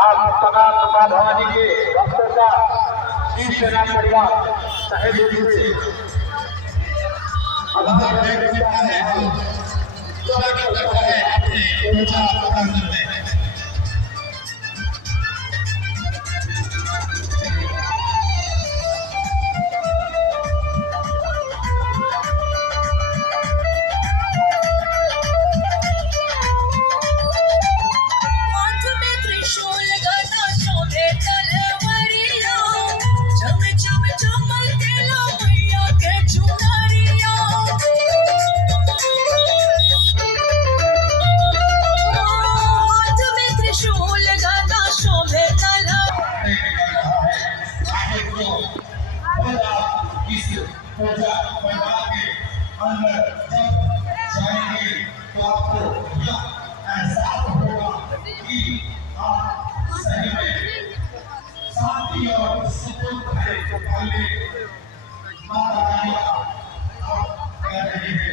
आप सदा दुर्गा भवानी के भक्तों का शिव सेना परिवार तहे दिल से आभार व्यक्त करता है। स्वागत करता है अपने पूजा प्रदान करने। पूजा पंडाल के अंदर जब जाएंगे तो आपको यह एहसास होगा कि आप सही में शांति और सुकून भरे पहले माता रानी आप कह रहे हैं।